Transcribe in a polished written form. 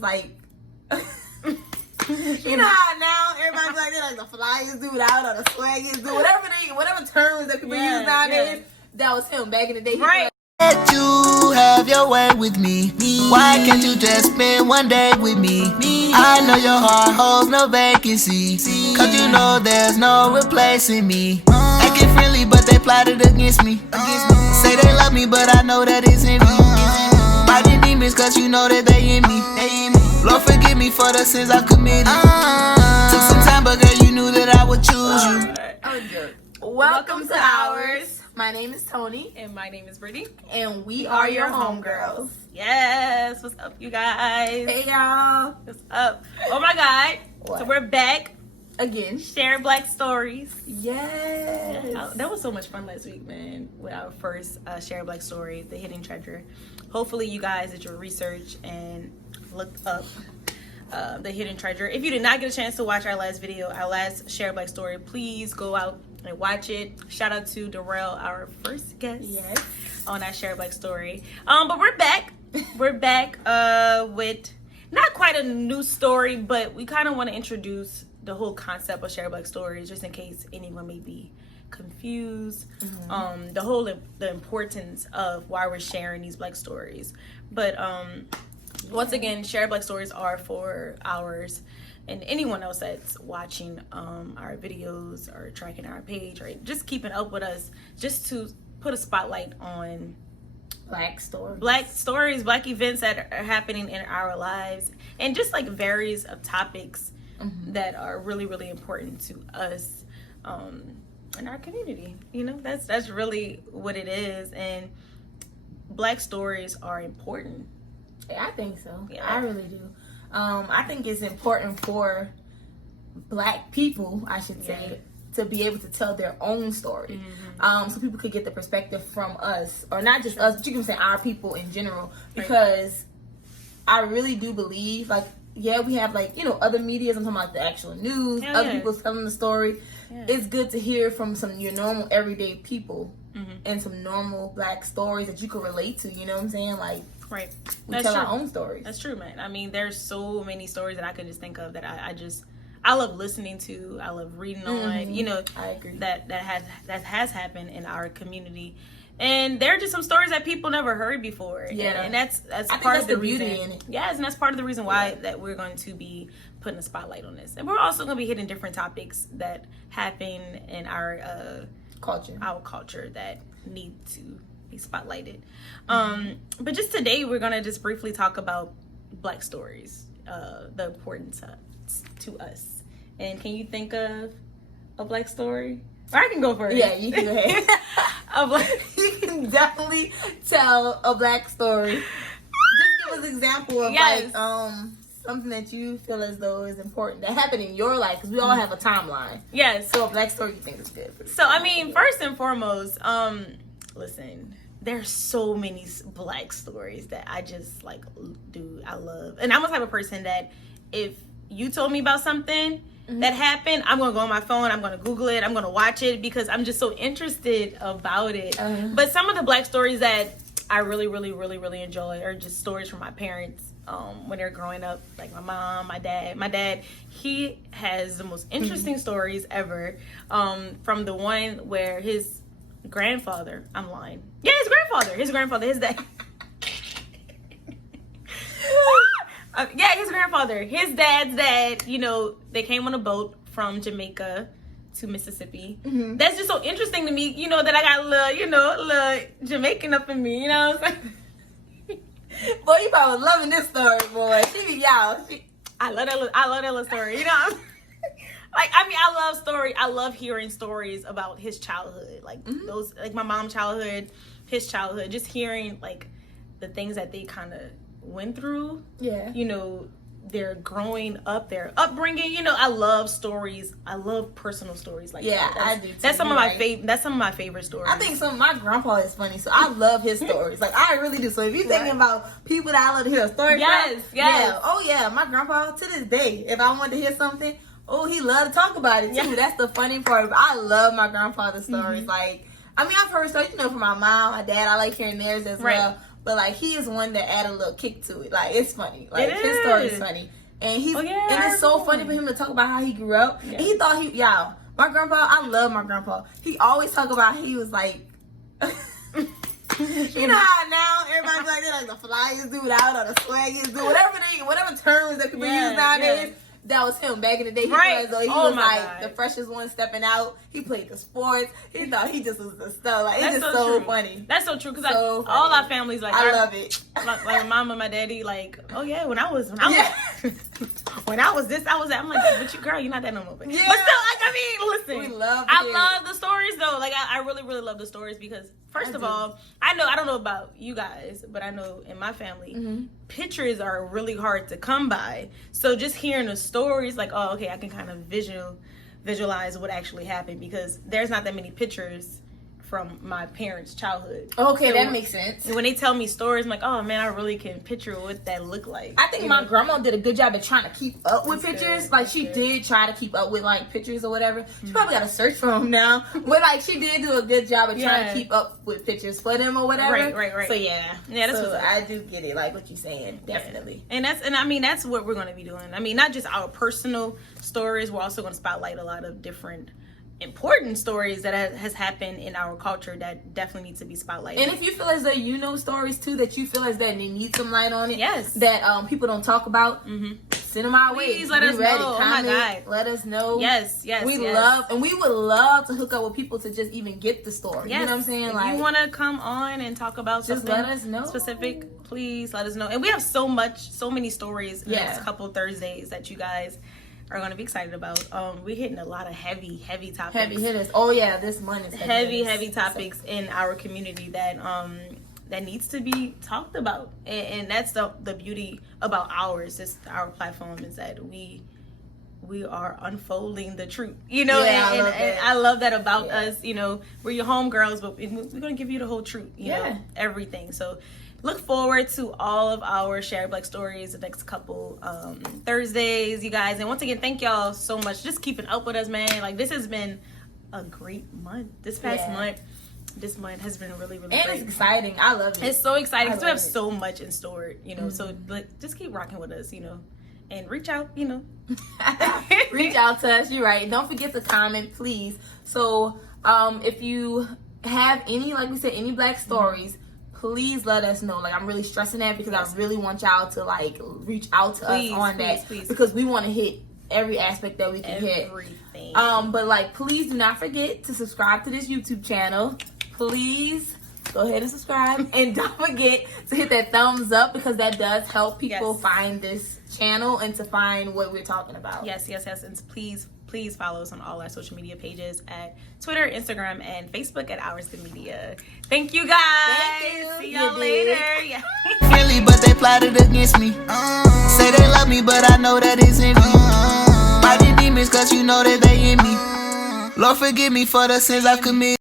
Like, you know how now everybody's like, they're like the flyest dude out or the swaggiest dude, whatever terms that people use nowadays. That was him back in the day. Right. Let you have your way with me. Why can't you just spend one day with me? I know your heart holds no vacancy, cause you know there's no replacing me. Acting friendly but they plotted against me. Say they love me but I know that it's in me. Fighting demons cause you know that they in me. Lord forgive me for the sins I committed. Took some time but girl you knew that I would choose you. Welcome to Ours. My name is Tony. And my name is Brittany. And we are your homegirls. Yes. What's up, you guys? Hey, y'all. What's up? Oh, my God. What? So we're back. Again. Sharing Black stories. Yes. Yeah, that was so much fun last week, man, with our first Sharing Black story, The Hidden Treasure. Hopefully you guys did your research and looked up The Hidden Treasure. If you did not get a chance to watch our last video, our last Share Black story, please go out and watch it. Shout out to Darrell, our first guest on our Share Black story. But we're back. We're back with not quite a new story, but we kind of want to introduce the whole concept of Share Black stories, just in case anyone may be confused. The importance of why we're sharing these Black stories. But once again, Share Black stories are for ours and anyone else that's watching our videos or tracking our page or just keeping up with us, just to put a spotlight on Black stories, Black events that are happening in our lives, and just like various of topics that are really, really important to us in our community. You know, that's really what it is. And Black stories are important. Yeah, I think so. Yeah. I really do. I think it's important for Black people, I should say, to be able to tell their own story. So people could get the perspective from us, or not just us, but you can say our people in general. Because I really do believe, like, we have, like, you know, other medias. I'm talking about the actual news, other people telling the story. It's good to hear from some your normal everyday people and some normal Black stories that you can relate to. You know what I'm saying? Like, we tell our own stories. That's true, man. I mean, there's so many stories that I can just think of that I love listening to. I love reading on. You know, I agree. That has happened in our community, and there are just some stories that people never heard before. Yeah, and that's part of the beauty in it. Yes, and that's part of the reason why that we're going to be putting a spotlight on this, and we're also going to be hitting different topics that happen in our culture that need to be spotlighted. But just today we're gonna just briefly talk about Black stories, the importance to us. And can you think of a Black story? Or I can go first. Yeah, you can go ahead. You can definitely tell a Black story. Just give us an example of like something that you feel as though is important that happened in your life, because we all have a timeline. Yes. So a Black story you think is good. So I mean, first and foremost, listen, there's so many Black stories that I just like, dude, I love. And I'm the type of person that if you told me about something that happened, I'm gonna go on my phone, I'm gonna Google it, I'm gonna watch it, because I'm just so interested about it. But some of the Black stories that I really, really, really, really enjoy are just stories from my parents when they're growing up. Like my mom, my dad. My dad, he has the most interesting stories ever. From the one where his grandfather, I'm lying. Yeah, his grandfather, his dad. His grandfather, his dad's dad, you know, they came on a boat from Jamaica to Mississippi. That's just so interesting to me, you know, that I got a little Jamaican up in me, you know what I'm saying? Boy, you probably loving this story, boy. I love that little story, you know? Like, I mean, I love hearing stories about his childhood. Like, those, like my mom's childhood, his childhood, just hearing, like, the things that they kind of went through. Yeah. You know, their growing up, their upbringing. You know, I love stories. I love personal stories like that. I do too. That's some of my favorite stories. I think my grandpa is funny, so I love his stories. Like, I really do. So if you're thinking about people that I love to hear a story from, yeah. Oh yeah, my grandpa to this day, if I wanted to hear something, he loved to talk about it too. Yeah. That's the funny part. I love my grandfather's stories. Like, I mean, I've heard stories, you know, from my mom, my dad. I like hearing theirs as well. but like he is one that add a little kick to it. Like it's funny. Like It his story is. is funny, and he's Oh, yeah, and it's so funny for him to talk about how he grew up. Yeah. And he thought y'all. My grandpa, I love my grandpa. He always talk about he was like. You know how now everybody be like they're like the flyest dude out or the swaggiest dude, whatever terms that people use nowadays. That was him back in the day. He Right. was, he Oh was my like God. the freshest one stepping out. He played the sports. He thought he just was the stuff. Like That's it's just so so true. funny. That's so true because So like all funny. our families like I love it. like my mom and my daddy like, oh yeah, when I was Yeah. when I was this, I was that. I'm like, but you girl, you're not that no more. But Yeah. still, like I mean, listen, We love I it. love the stories though. Like I really, really love the stories because first of all, I don't know about you guys, but I know in my family, Mm-hmm. pictures are really hard to come by. So just hearing the stories, like, oh, okay, I can kind of visualize what actually happened because there's not that many pictures from my parents' childhood. Okay, So that makes sense. when they tell me stories, I'm like, oh man, I really can picture what that looked like. I think my grandma did a good job of trying to keep up with That's pictures. good. Like That's she good. did try to keep up with like pictures or whatever. She probably got to search for them now, but like she did do a good job of trying Yeah. to keep up with pictures for them or whatever. Right. So yeah, That's so what's up. I do get it. Like what you're saying, definitely. And I mean that's what we're going to be doing. I mean, not just our personal stories. We're also going to spotlight a lot of different important stories that has happened in our culture that definitely needs to be spotlighted. And if you feel as though you know stories too that you feel as that they need some light on it, Yes. that people don't talk about, send them our way. Please let us know. Oh my God. Let us know. yes, We yes. love, and we would love to hook up with people to just even get the story. Yes. You know what I'm saying? If like, you want to come on and talk about just something let us know. specific, please let us know. And we have so many stories in the next couple Thursdays that you guys are going to be excited about. We're hitting a lot of heavy topics. Heavy hitters. Oh yeah, this month is Heavy topics in our community that that needs to be talked about, and that's the beauty about our platform is that we are unfolding the truth, Yeah, I love that about Yeah. us. We're your homegirls, but we're gonna give you the whole truth, everything. So look forward to all of our Share Black stories the next couple Thursdays, you guys. And once again, thank y'all so much. Just keeping up with us, man. Like this has been a great month. This past month, this month has been really, really and great. it's exciting. I love it. It's so exciting because we love have it. so much in store, So just keep rocking with us, and reach out, Reach out to us. You're right. Don't forget to comment, please. So, if you have any, like we said, any black stories, please let us know. Like I'm really stressing that because I really want y'all to like reach out to us on that because we want to hit every aspect that we can hit. Everything. But like, please do not forget to subscribe to this YouTube channel. Please go ahead and subscribe, and don't forget to hit that thumbs up because that does help people find this channel and to find what we're talking about. Yes. And please follow us on all our social media pages at Twitter, Instagram, and Facebook at Oursthemedia. Thank you guys. Thank you. See y'all You later. did. Yeah. Really, but they plotted against me. Say they love me, but I know that it's envy. Fighting demons, cause you know that they in me. Lord, forgive me for the sins I've committed.